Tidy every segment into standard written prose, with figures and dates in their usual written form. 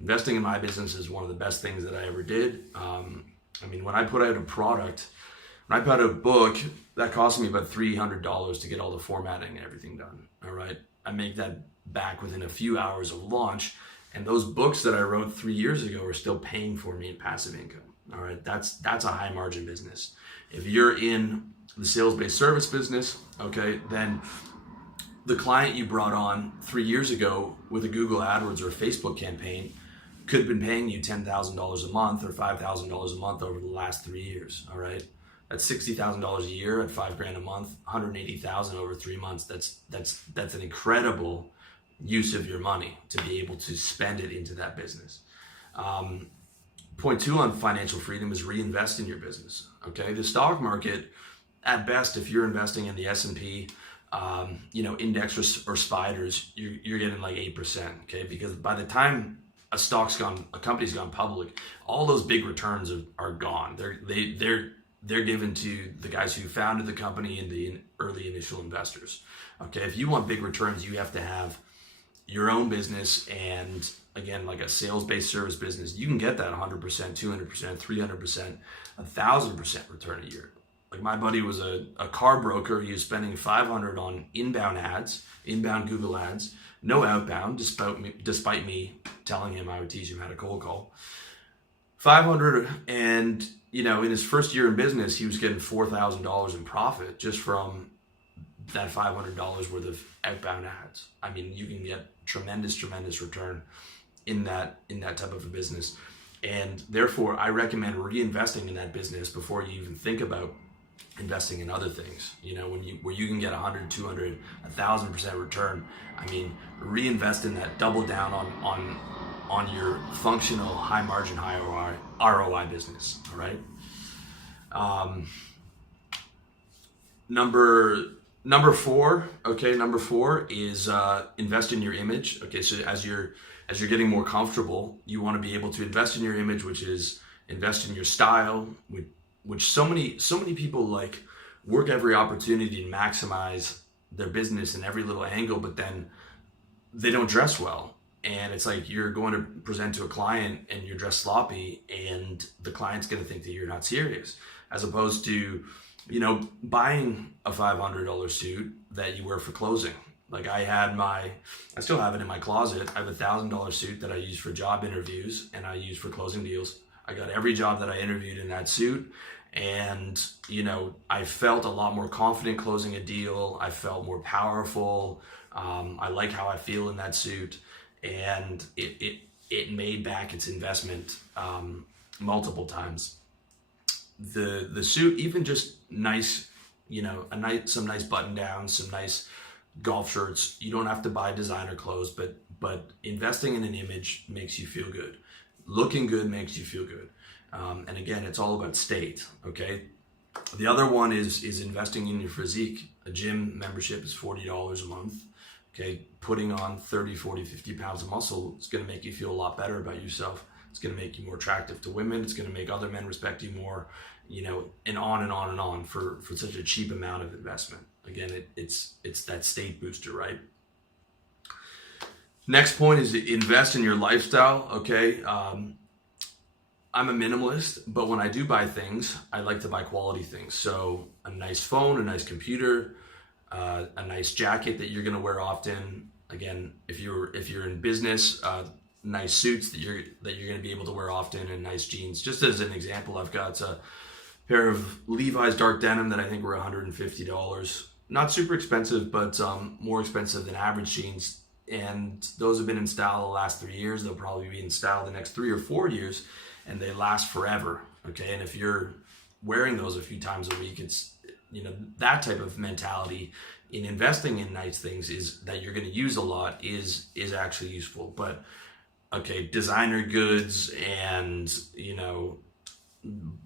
investing in my business is one of the best things that I ever did. I mean, when I put out a product, when I put out a book, that cost me about $300 to get all the formatting and everything done. All right. I make that back within a few hours of launch. And those books that I wrote 3 years ago are still paying for me in passive income. All right. That's a high margin business. If you're in the sales-based service business, okay, then the client you brought on 3 years ago with a Google AdWords or a Facebook campaign could have been paying you $10,000 a month or $5,000 a month over the last 3 years. All right. That's $60,000 a year at $5,000 a month, $180,000 over 3 months. That's an incredible use of your money to be able to spend it into that business. Point two on financial freedom is reinvest in your business. Okay, the stock market, at best, if you're investing in the S&P, index or spiders, you're getting like 8%. Okay, because by the time a company's gone public, all those big returns are gone. They're given to the guys who founded the company and the early initial investors. Okay, if you want big returns, you have to have your own business, and again, like a sales-based service business, you can get that 100%, 200%, 300%, 1,000% return a year. Like my buddy was a car broker. He was spending $500 on inbound Google ads, no outbound, despite me telling him I would teach him how to cold call. $500, and in his first year in business, he was getting $4,000 in profit just from that $500 worth of outbound ads. I mean, you can get tremendous return in that type of a business, and therefore I recommend reinvesting in that business before you even think about investing in other things. Where you can get 100, 200, 1,000% return. I mean, reinvest in that, double down on your functional, high margin, high ROI business. All right. Number four. Okay. Number four is invest in your image. Okay. So as you're getting more comfortable, you want to be able to invest in your image, which is invest in your style, which so many people like work every opportunity to maximize their business in every little angle, but then they don't dress well. And it's like you're going to present to a client and you're dressed sloppy, and the client's going to think that you're not serious, as opposed to, buying a $500 suit that you wear for closing. Like I still have it in my closet. I have a $1,000 suit that I use for job interviews and I use for closing deals. I got every job that I interviewed in that suit. And, I felt a lot more confident closing a deal. I felt more powerful. I like how I feel in that suit. And it made back its investment multiple times. The suit, even just nice, some nice button downs, some nice golf shirts. You don't have to buy designer clothes, but investing in an image makes you feel good. Looking good makes you feel good. And again, it's all about state. Okay. The other one is investing in your physique. A gym membership is $40 a month. Okay, putting on 30, 40, 50 pounds of muscle is going to make you feel a lot better about yourself. It's going to make you more attractive to women. It's going to make other men respect you more, and on and on and on for such a cheap amount of investment. Again, it's that state booster, right? Next point is invest in your lifestyle. Okay, I'm a minimalist, but when I do buy things, I like to buy quality things. So a nice phone, a nice computer, a nice jacket that you're going to wear often. Again, if you're in business, nice suits that you're going to be able to wear often, and nice jeans. Just as an example, I've got a pair of Levi's dark denim that I think were $150. Not super expensive, but more expensive than average jeans. And those have been in style the last 3 years. They'll probably be in style the next 3 or 4 years, and they last forever. Okay, and if you're wearing those a few times a week, it's that type of mentality in investing in nice things is that you're going to use a lot is actually useful. But okay, designer goods and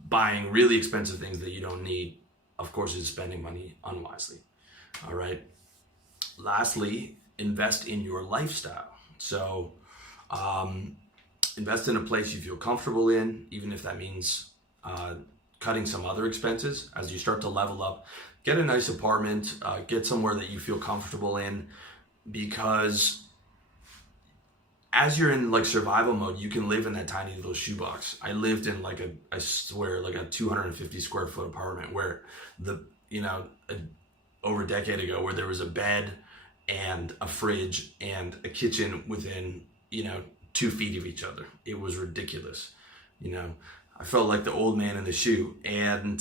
buying really expensive things that you don't need, of course, is spending money unwisely. All right. Lastly, invest in your lifestyle. So invest in a place you feel comfortable in, even if that means cutting some other expenses as you start to level up. Get a nice apartment, get somewhere that you feel comfortable in, because as you're in like survival mode, you can live in that tiny little shoebox. I lived in like I swear, like a 250 square foot apartment where over a decade ago, where there was a bed and a fridge and a kitchen within, 2 feet of each other. It was ridiculous. I felt like the old man in the shoe, and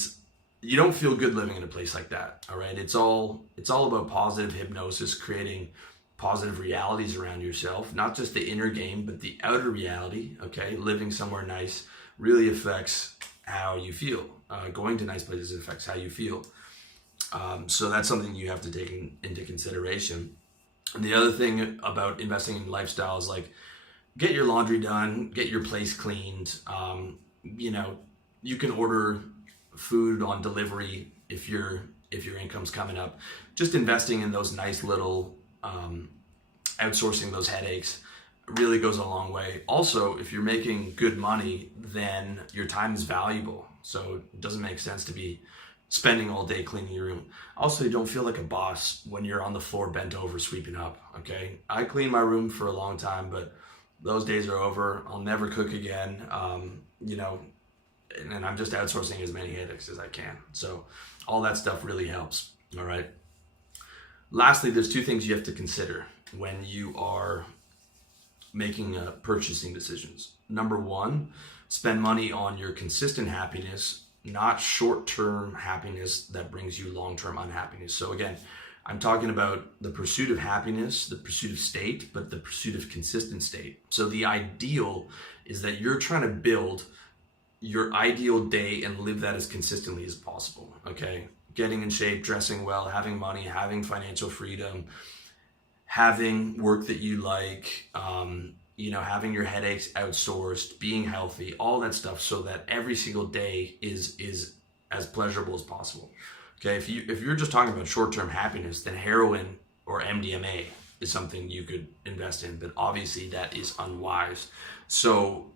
you don't feel good living in a place like that. All right. It's all about positive hypnosis, creating positive realities around yourself, not just the inner game, but the outer reality. Okay. Living somewhere nice really affects how you feel. Going to nice places affects how you feel. So that's something you have to take into consideration. And the other thing about investing in lifestyle is like, get your laundry done, get your place cleaned. You can order food on delivery if your income's coming up. Just investing in those nice little outsourcing those headaches really goes a long way. Also, if you're making good money, then your time is valuable. So it doesn't make sense to be spending all day cleaning your room. Also, you don't feel like a boss when you're on the floor bent over sweeping up. Okay, I cleaned my room for a long time, but those days are over. I'll never cook again. And I'm just outsourcing as many headaches as I can. So all that stuff really helps. All right. Lastly, there's 2 things you have to consider when you are making purchasing decisions. Number 1, spend money on your consistent happiness, not short-term happiness that brings you long-term unhappiness. So again, I'm talking about the pursuit of happiness, the pursuit of state, but the pursuit of consistent state. So the ideal is that you're trying to build your ideal day and live that as consistently as possible. Okay. Getting in shape, dressing well, having money, having financial freedom, having work that you like, having your headaches outsourced, being healthy, all that stuff, so that every single day is as pleasurable as possible. Okay, if you're just talking about short-term happiness, then heroin or MDMA is something you could invest in, but obviously that is unwise. So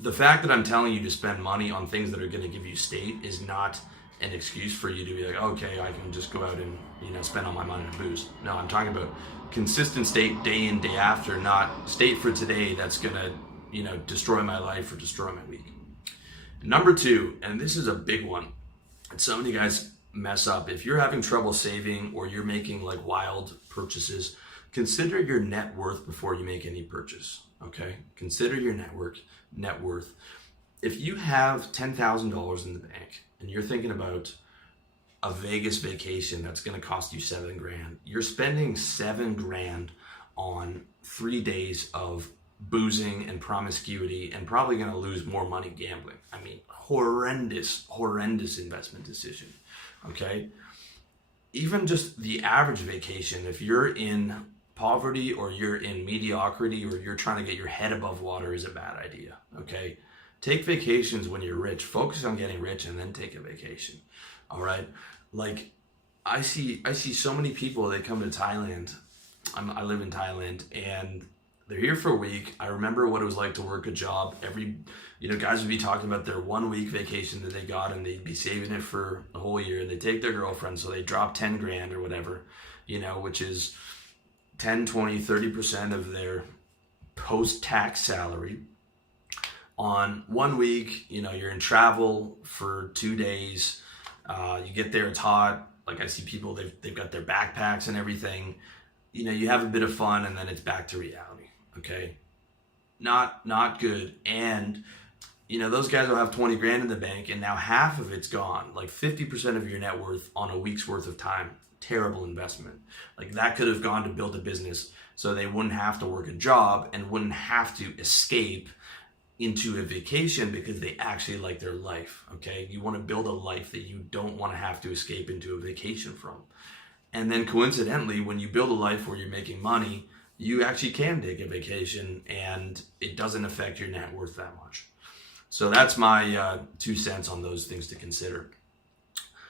the fact that I'm telling you to spend money on things that are going to give you state is not an excuse for you to be like, okay, I can just go out and spend all my money on booze. No, I'm talking about consistent state day in, day after, not state for today that's going to destroy my life or destroy my week. Number 2, and this is a big one, and so many guys mess up. If you're having trouble saving or you're making like wild purchases, consider your net worth before you make any purchase. Okay, consider your net worth. If you have $10,000 in the bank and you're thinking about a Vegas vacation that's going to cost you $7,000, you're spending $7,000 on 3 days of boozing and promiscuity, and probably going to lose more money gambling. I mean, horrendous investment decision. Okay, even just the average vacation, if you're in poverty or you're in mediocrity or you're trying to get your head above water, is a bad idea. Okay, take vacations when you're rich. Focus on getting rich and then take a vacation. All right, like I see so many people, they come to Thailand. I live in Thailand, and they're here for a week. I remember what it was like to work a job. Guys would be talking about their 1 week vacation that they got, and they'd be saving it for a whole year. And they take their girlfriend, so they drop $10,000 or whatever, which is 10, 20, 30% of their post-tax salary on 1 week. You're in travel for 2 days. You get there, it's hot. Like I see people, they've got their backpacks and everything. You have a bit of fun, and then it's back to reality. Okay, not good. And those guys will have $20,000 in the bank, and now half of it's gone. Like 50% of your net worth on a week's worth of time. Terrible investment. Like that could have gone to build a business, so they wouldn't have to work a job and wouldn't have to escape into a vacation because they actually like their life. Okay, you want to build a life that you don't want to have to escape into a vacation from. And then coincidentally, when you build a life where you're making money, you actually can take a vacation and it doesn't affect your net worth that much. So that's my 2 cents on those things to consider.